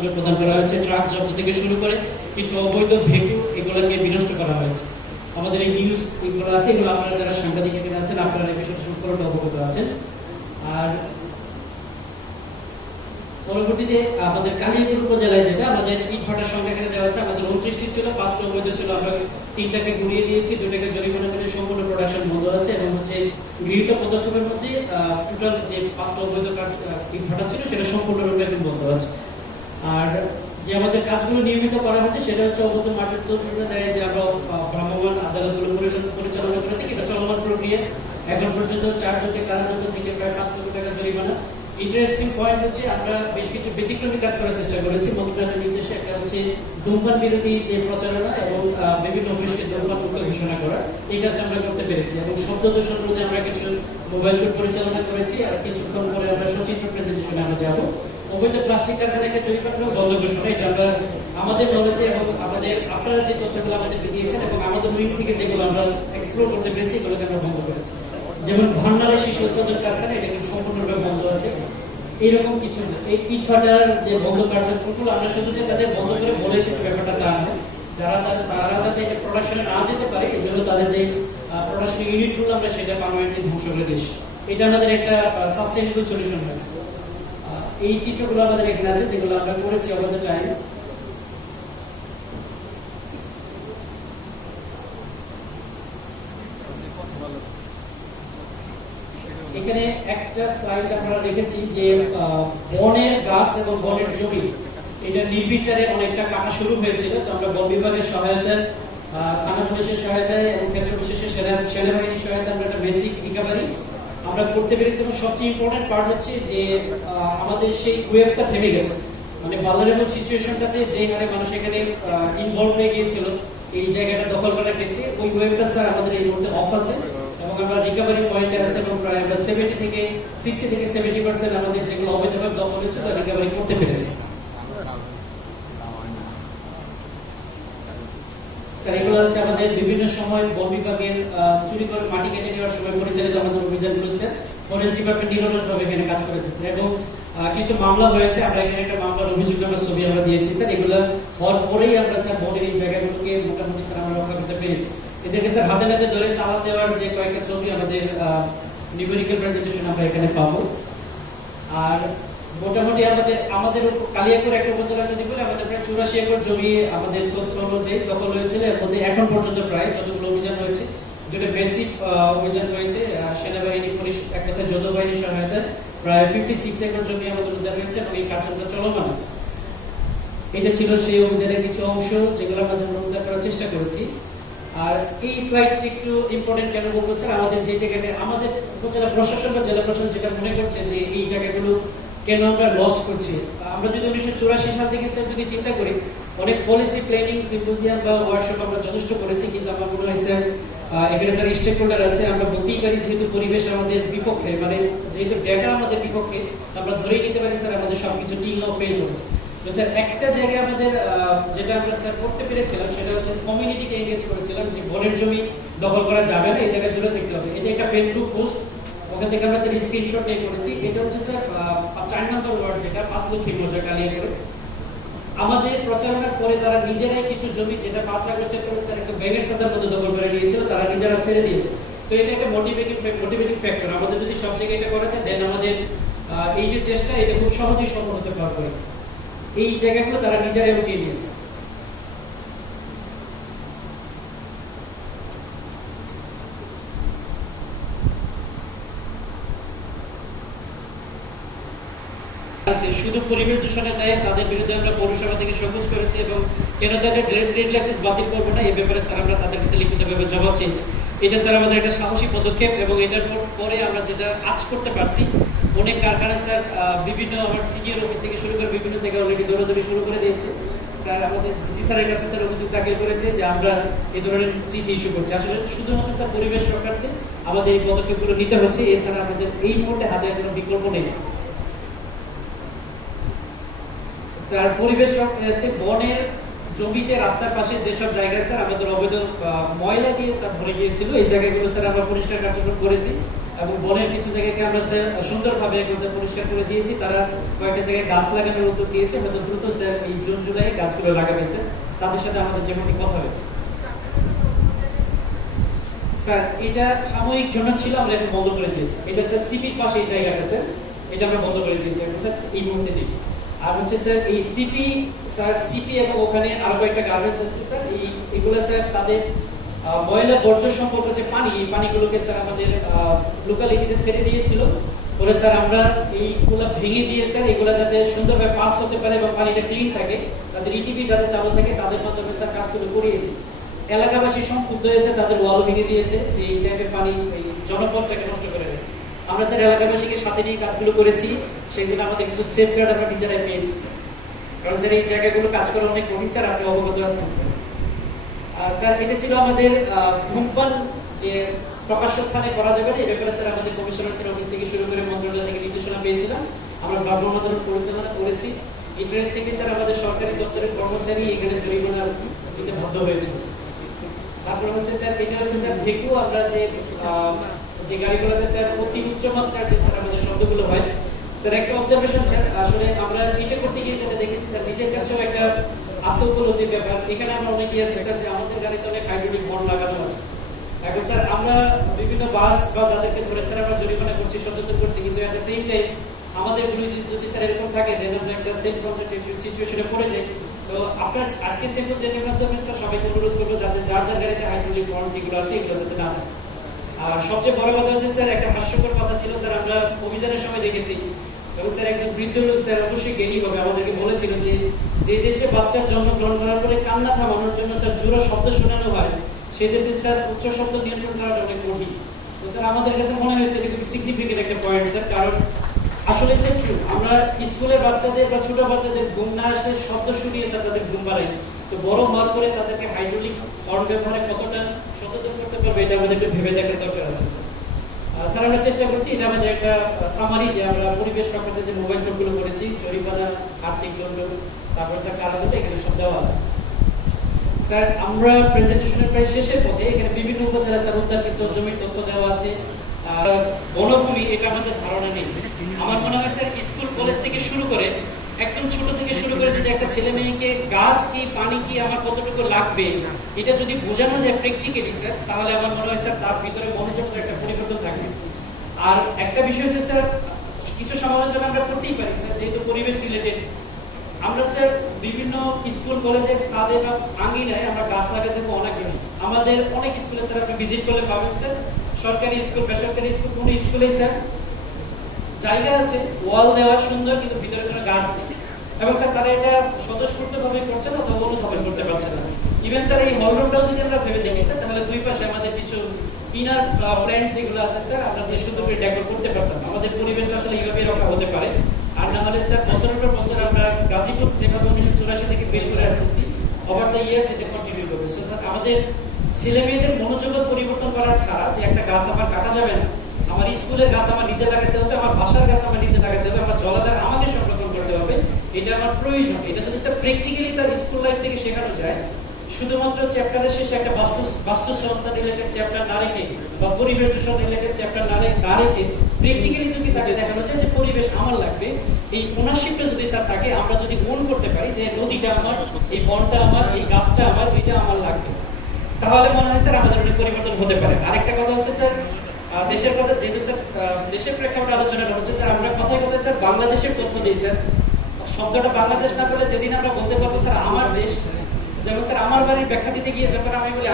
হকারদেরকে প্রদান করা হয়েছে, ট্রাক জব্দ থেকে শুরু করে কিছু অবৈধ ভেহিকল এগুলোকে বিনষ্ট করা হয়েছে। আমাদের এই নিউজ এগুলো আছে, এগুলো আপনারা যারা সাংবাদিক এখানে আছেন আপনারা এই বিষয়টা সম্পর্কে অবগত আছেন। আর পরবর্তীতে আমাদের কালিয়াকৈর উপজেলায় যেটা আমাদের ইটভাটার সংখ্যা এখানে দেওয়া আছে, আমাদের 29টি ছিল, 5টা অবৈধ ছিল, আমরা 3টাকে ঘুরিয়ে দিয়েছি, 2টাকে জরিমানা করে সম্পূর্ণ প্রোডাকশন বন্ধ আছে। এবং হচ্ছে গৃহীত পদক্ষেপের মধ্যে টোটাল যে 5টা অবৈধ ইটভাটা ছিল সেটা সম্পূর্ণরূপে এখন বন্ধ আছে। আর যে আমাদের কাজগুলো নিয়মিত করা হচ্ছে সেটা হচ্ছে অবৈধ মাঠের তথ্য দেয় যে আমরা ভ্রাম্যমাণ আদালতগুলো পরিচালনা করে থাকি, এটা চলমান প্রক্রিয়া। এখন পর্যন্ত 4 জনকে কারাদণ্ড থেকে প্রায় 5 লক্ষ টাকা জরিমানা। ইন্টারেস্টিং পয়েন্ট হচ্ছে আমরা বেশ কিছু ব্যতিক্রমী কাজ করার চেষ্টা করেছি মন্ত্রণালয়ের নির্দেশে। একটা হচ্ছে ধূমপান বিরোধী যে প্রচারণা এবং বিভিন্ন অফিসকে ধূমপান মুক্ত ঘোষণা করা, এই কাজটা আমরা করতে পেরেছি। এবং শব্দ দূষণ রোধে আমরা কিছু মোবাইল কোর্ট পরিচালনা করেছি। আর কিছুক্ষণ পরে আমরা সচিত্র প্রেজেন্টেশনে আমরা যাবো। অবৈধ প্লাস্টিক কারখানাকে জরিমানা বন্ধ ঘোষণা, এটা আমরা আমাদের নলেজে এবং আমাদের আপনারা যে তথ্যগুলো আমাদেরকে দিয়েছেন এবং আমাদের উইং থেকে যেগুলো আমরা এক্সপ্লোর করতে পেরেছি এগুলোকে আমরা বন্ধ করেছি। যেমন ভান্ডারে শিশু উৎপাদন কারখানা, এটা কিন্তু সম্পূর্ণরূপে বন্ধ আছে। এইরকম কিছু না, এই ইটভাটার যে বন্ধ কার্যক্রমগুলো আমরা শুধু যে তাদের বন্ধ করে বলে এসেছি ব্যাপারটা তা নয়, তারা যাতে প্রোডাকশনে না যেতে পারে এই জন্য তাদের যে প্রোডাকশন ইউনিটগুলো আমরা সেটা পার্মানেন্টলি ধ্বংস করে দিয়েছি। এটা আমাদের একটা সাস্টেইনেবল সলিউশন হয়েছে। এই চিত্রগুলো আমাদের এখানে আছে যেগুলো আমরা করেছি অবৈধ টাইম। এখানে একটা স্লাইড আমরা রেখেছি যে বনের গাছ এবং বনের জমি এটা নির্বিচারে অনেকটা কাটা শুরু হয়েছিল। তো আমরা বন বিভাগের সহায়তায়, থানা পুলিশের সহায়তায় এবং ক্ষেত্র বিশেষে সেনাবাহিনীর সহায়তায় আমরা একটা বেসিক রিকভারি আমরা করতে পেরেছি। এবং সবচেয়ে ইম্পর্টেন্ট পার্ট হচ্ছে যে আমাদের সেই ওয়েবটা থেমে গেছে। মানে ভালনারেবল সিচুয়েশনটাতে যে হারে মানুষ এখানে ইনভলভ হয়ে গিয়েছিল এই জায়গাটা দখল করার ক্ষেত্রে, ওই ওয়েবটা স্যার আমাদের এই মুহূর্তে অফ আছে এবং আমরা রিকভারি পয়েন্টে আছে এবং প্রায় আমরা 60 থেকে 70% আমাদের যেগুলো অবৈধভাবে দখল হয়েছে তা রিকভারি করতে পেরেছি। স্যার এগুলো হচ্ছে আমাদের বিভিন্ন সময় বন বিভাগের চুরি করে মাটি কেটে নেওয়ার সময় পরিচালিত আমাদের অভিযানগুলো স্যার ফরেস্ট ডিপার্টমেন্ট নিরলসভাবে এখানে কাজ করেছে এবং কিছু মামলা হয়েছে। আমরা এখানে একটা মামলার অভিযোগ নামার ছবি আমরা দিয়েছি স্যার। এগুলো হওয়ার পরেই আমরা স্যার বনের এই জায়গাগুলোকে মোটামুটি স্যার আমরা রক্ষা করতে পেরেছি। এদেরকে স্যার হাতে নাতে ধরে চালাতে দেওয়ার যে কয়েকটা ছবি আমাদের নিউমেরিক্যাল প্রেজেন্টেশন আমরা এখানে পাবো। আর মোটামুটি আমাদের কালিয়াকৈর একটা উপজেলা যদি বলি আমাদের প্রায় 84 একর জমি আমাদের তথ্য অনুযায়ী দখল হয়েছিল। এর মধ্যে এখন পর্যন্ত প্রায় যতগুলো অভিযান হয়েছে, দুটো বেসিক অভিযান হয়েছে সেনাবাহিনী, পুলিশ, এক কথায় যৌথ বাহিনীর সহায়তায় প্রায় 56 একর জমি আমাদের উদ্ধার হয়েছে এবং এই কার্যক্রম চলমান আছে। এটা ছিল সেই অভিযানের কিছু অংশ যেগুলো আমরা উদ্ধার করার চেষ্টা করেছি। আর এই স্লাইডটি একটু ইম্পর্টেন্ট কেন বলবো স্যার, আমাদের যে জায়গাটা আমাদের উপজেলা প্রশাসন বা জেলা প্রশাসন যেটা মনে করছে যে এই জায়গাগুলো কেন আমরা লস করছি। আমরা যদি 1984 সাল থেকে স্যার যদি চিন্তা করি, অনেক পলিসি প্ল্যানিং সিম্পোজিয়াম বা ওয়ার্কশপ আমরা যথেষ্ট করেছি, কিন্তু আমার মনে হয় স্যার এখানে যারা স্টেক হোল্ডার আছে আমরা বলতেই পারি যেহেতু পরিবেশ আমাদের বিপক্ষে, মানে যেহেতু ডেটা আমাদের বিপক্ষে, আমরা ধরেই নিতে পারি স্যার আমাদের সবকিছু টিল অফ ফেল করেছে। তো স্যার একটা জায়গায় আমাদের যেটা আমরা স্যার করতে পেরেছিলাম সেটা হচ্ছে কমিউনিটিকে এনগেজ করেছিলাম যে বনের জমি দখল করা যাবে না, এই জায়গায় দূরে থাকতে হবে। এটা একটা ফেসবুক পোস্ট, ওখান থেকে আমরা স্যার স্ক্রিনশট নিয়ে করেছি। এটা হচ্ছে স্যার 4 নম্বর ওয়ার্ড যেটা 5 লক্ষ্মী মৌজা কালিয়াকৈর। আমাদের প্রচারণার পরে তারা নিজেরাই কিছু জমি যেটা 5 আগস্টের পরে স্যার একটা ব্যাঙের সাজার মধ্যে দখল করে নিয়েছিল, তারা নিজেরা ছেড়ে দিয়েছে। তো এটা একটা মোটিভেটিং ফ্যাক্টর। আমাদের যদি সব জায়গায় এটা করা যায় দেন আমাদের এই যে চেষ্টা এটা খুব সহজেই সম্পন্ন হতে পারবে। এই জায়গাগুলো তারা নিজেরাই উঠিয়ে নিয়েছে। শুধু পরিবেশ দূষণের দায়ে তাদের বিরুদ্ধে আমরা পৌরসভা থেকে সবুজ করেছি এবং কেন তাদের ট্রেড লাইসেন্স বাতিল করবো না এই ব্যাপারে স্যার আমরা তাদের কাছে লিখিতভাবে জবাব চেয়েছি। এটা স্যার আমাদের একটা সাহসী পদক্ষেপ এবং এটার পরে আমরা যেটা কাজ করতে পারছি, অনেক কারখানা স্যার বিভিন্ন আমার সিনিয়র অফিস থেকে শুরু করে বিভিন্ন জায়গায় অলরেডি দৌড়াদৌড়ি শুরু করে দিয়েছে। স্যার আমাদের ডিসি স্যারের কাছে স্যার অভিযোগ দাখিল করেছে যে আমরা এই ধরনের চিঠি ইস্যু করছি। আসলে শুধুমাত্র স্যার পরিবেশ রক্ষার্থে আমাদের এই পদক্ষেপগুলো নিতে হচ্ছে, এছাড়া আমাদের এই মুহূর্তে হাতে কোনো বিকল্প নেই। স্যার পরিবেশ রক্ষার্থে বনের জমিতে রাস্তার পাশে যেসব জায়গায় স্যার আমাদের অবৈধ ময়লা দিয়ে স্যার ভরে গিয়েছিল এই জায়গাগুলো স্যার আমরা পরিষ্কার কার্যক্রম করেছি এবং বনের কিছু জায়গাকে আমরা স্যার সুন্দরভাবে এখন স্যার পরিষ্কার করে দিয়েছি। তারা কয়েকটা জায়গায় গাছ লাগানোর উদ্যোগ নিয়েছে, হয়তো দ্রুত স্যার এই জুন জুলাই গাছগুলো লাগাবে স্যার। তাদের সাথে আমাদের যেমনটি কথা হয়েছে। স্যার এটা সাময়িক জন্য ছিল, আমরা এখন বন্ধ করে দিয়েছি। এটা স্যার সিপির পাশে এই জায়গাটা স্যার, এটা আমরা বন্ধ করে দিয়েছি এখন স্যার এই মুহূর্তে নেই। আর হচ্ছে স্যার এই সিপি স্যার সিপি এবং ওখানে আরো কয়েকটা গার্মেন্টস আছে স্যার, এগুলো স্যার তাদের ময়লা বর্জ্য সম্পর্ক যে পানি, এই পানিগুলোকে স্যার আমাদের লোকালিটিতে ছেড়ে দিয়েছিল। পরে স্যার আমরা এইগুলো ভেঙে দিয়ে স্যার এগুলো যাতে সুন্দরভাবে পাস হতে পারে এবং পানিটা ক্লিন থাকে, তাদের ইটিপি যাতে চালু থাকে, তাদের মাধ্যমে স্যার কাজগুলো করিয়েছি। এলাকাবাসী সম্পূর্ণ হয়েছে, তাদের ওয়াল ভেঙে দিয়েছে যে এই টাইপের পানি এই জনপদটাকে নষ্ট করে দেয়। আমরা স্যার এলাকাবাসীকে সাথে নিয়ে কাজগুলো করেছি, সেগুলো আমাদের কিছু সেফগার্ড আমরা নিজেরাই পেয়েছি কারণ স্যার এই জায়গাগুলো কাজ করা অনেক কঠিন স্যার, আপনি অবগত আছেন স্যার। স্যার এটা ছিল আমাদের ধূমপান যে প্রকাশ্য স্থানে করা যাবে না, এই ব্যাপারে স্যার আমাদের কমিশনার স্যার অফিস থেকে শুরু করে মন্ত্রণালয় থেকে নির্দেশনা পেয়েছিলাম, আমরা ভ্রাম্যমাণ পরিচালনা করেছি। ইন্টারেস্টিংলি স্যার আমাদের সরকারি দপ্তরের কর্মচারী এখানে জরিমানা দিতে বাধ্য হয়েছে। তারপর হচ্ছে স্যার এটা হচ্ছে স্যার ভেকু, আমরা যে গাড়িগুলোতে স্যার অতি উচ্চ মাত্রার যে স্যার আমাদের শব্দগুলো হয় স্যার, একটা অবজারভেশন স্যার, আসলে আমরা এটা করতে গিয়ে যেটা দেখেছি স্যার, নিজের কাছেও একটা আত্ম উপলব্ধির ব্যাপার। এখানে আমরা অনেকেই আছে স্যার যে আমাদের গাড়িতে অনেক হাইড্রোলিক হর্ন লাগানো আছে। এখন স্যার আমরা বিভিন্ন বাস বা যাদেরকে ধরে স্যার আমরা জরিমানা করছি, সচেতন করছি, কিন্তু এট দ্য সেম টাইম আমাদের ব্রিজ যদি স্যার এরকম থাকে দেন আমরা একটা সেফ কনসেন্ট্রেটিভ সিচুয়েশনে পড়ে যাই। তো আপনার আজকে সেফ জেনের মাধ্যমে স্যার সবাইকে অনুরোধ করবো যাতে যার যার গাড়িতে হাইড্রোলিক হর্ন যেগুলো আছে এগুলো যাতে না হয়। আর সবচেয়ে বড় কথা হচ্ছে স্যার, একটা হাস্যকর কথা ছিল স্যার, আমরা অভিযানের সময় দেখেছি এবং স্যার একজন বৃদ্ধ লোক স্যার অবশ্যই জ্ঞানী হবে, আমাদেরকে বলেছিল যে যে দেশে বাচ্চার জন্মগ্রহণ করার পরে কান্না থামানোর জন্য স্যার জোরে শব্দ শোনানো হয়, সেই দেশে স্যার উচ্চ শব্দ নিয়ন্ত্রণ করাটা অনেক কঠিন। তো স্যার আমাদের কাছে মনে হয়েছে এটা খুবই সিগনিফিকেন্ট একটা পয়েন্ট স্যার, কারণ আসলে স্যার ট্রু, আমরা স্কুলের বাচ্চাদের বা ছোট বাচ্চাদের ঘুম না আসলে শব্দ শুনিয়ে স্যার তাদের ঘুম পাড়াই, তো বড় হওয়ার পরে তাদেরকে হাইড্রোলিক হর্ন ব্যবহারে কতটা সচেতন করতে পারবে এটা আমাদের একটু ভেবে দেখার দরকার আছে স্যার। স্যার আমরা চেষ্টা করছি, এটা আমাদের একটা সামারি যে আমরা পরিবেশ রক্ষাতে যে মোবাইল ফোনগুলো করেছি, জরিমানা, আর্থিক দণ্ড, তারপর স্যার কারাদণ্ড, এখানে সব দেওয়া আছে। স্যার আমরা প্রেজেন্টেশনের প্রায় শেষের পথে, এখানে বিভিন্ন উপজেলা স্যার উদ্ধারকৃত জমির তথ্য দেওয়া আছে। বনভূমি এটা আমাদের ধারণা নেই। আমার মনে হয় স্যার স্কুল কলেজ থেকে শুরু করে একদম ছোট থেকে শুরু করে যদি একটা ছেলে মেয়েকে গাছ কি পানি কি আমার কতটুকু লাগবে এটা যদি বোঝানো যায় প্র্যাকটিক্যালি স্যার, তাহলে আমার মনে হয় স্যার তার ভিতরে মনোযোগের একটা পরিবর্তন থাকবে। আর একটা বিষয় হচ্ছে স্যার, কিছু সমালোচনা আমরা করতেই পারি স্যার, যেহেতু পরিবেশ রিলেটেড, আমরা স্যার বিভিন্ন স্কুল কলেজের ছাদে বা আঙিনায় আমরা গাছ লাগাতে দেবো অনেক জমি। আমাদের অনেক স্কুলে স্যার আপনি ভিজিট করলে পাবেন স্যার, সরকারি স্কুল বেসরকারি স্কুল কোনো স্কুলে স্যার জায়গা আছে ওয়াল দেওয়া সুন্দর, কিন্তু ভিতরে কোনো গাছ নেই, এবং স্যার তারা এটা স্বতঃস্ফূর্তভাবে করছে না অথবা অনুধাবন করতে পারছে না। ইভেন স্যার এই হলরুমটাও যদি আমরা ভেবে দেখি স্যার, তাহলে দুই পাশে আমাদের কিছু ইনার প্ল্যান্ট যেগুলো আছে স্যার আমরা দিয়ে সুন্দর করে ডেকোর করতে পারতাম। আমাদের পরিবেশটা আসলে এইভাবে রক্ষা হতে পারে। আর না হলে স্যার বছরের পর বছর আমরা গাজীপুর যেভাবে 1984 থেকে বের করে আসতেছি, ওভার দ্য ইয়ার্স এটা কন্টিনিউ করবে। আমাদের ছেলে মেয়েদের মনোযোগ পরিবর্তন করা ছাড়া যে একটা গাছ আমার কাটা যাবে না, আমার স্কুলের গাছ আমার নিজে লাগাতে হবে, আমার বাসার গাছ আমার নিজে লাগাতে হবে, আমার জলাধার আমাকে সংরক্ষণ করতে হবে, এটা আমার প্রয়োজন। এটা যদি স্যার প্র্যাকটিক্যালি তার স্কুল লাইফ থেকে শেখানো যায়, শুধুমাত্র চ্যাপ্টারের শেষে একটা বাস্তু সংস্থা রিলেটেড চ্যাপ্টার না রেখে বা পরিবেশ দূষণ রিলেটেড চ্যাপ্টার না রেখে প্র্যাকটিক্যালি যদি তাকে দেখানো যায় যে পরিবেশ আমার লাগবে, এই ওনারশিপটা যদি স্যার থাকে, আমরা যদি মন করতে পারি যে নদীটা আমার, এই বনটা আমার, এই গাছটা আমার, এটা আমার লাগবে, তাহলে মনে হয় স্যার আমাদের অনেক পরিবর্তন হতে পারে। আরেকটা কথা হচ্ছে স্যার, দেশের কথা যেহেতু স্যার দেশের প্রেক্ষাপটে আলোচনাটা হচ্ছে স্যার, আমরা কথায় কথায় স্যার বাংলাদেশের তথ্য দিই স্যার, শব্দটা বাংলাদেশ না বলে যেদিন আমরা বলতে পারবো স্যার আমার দেশ, যেমন স্যার আমার বাড়ির ব্যাখ্যা দিতে গিয়ে যখন আমি বলি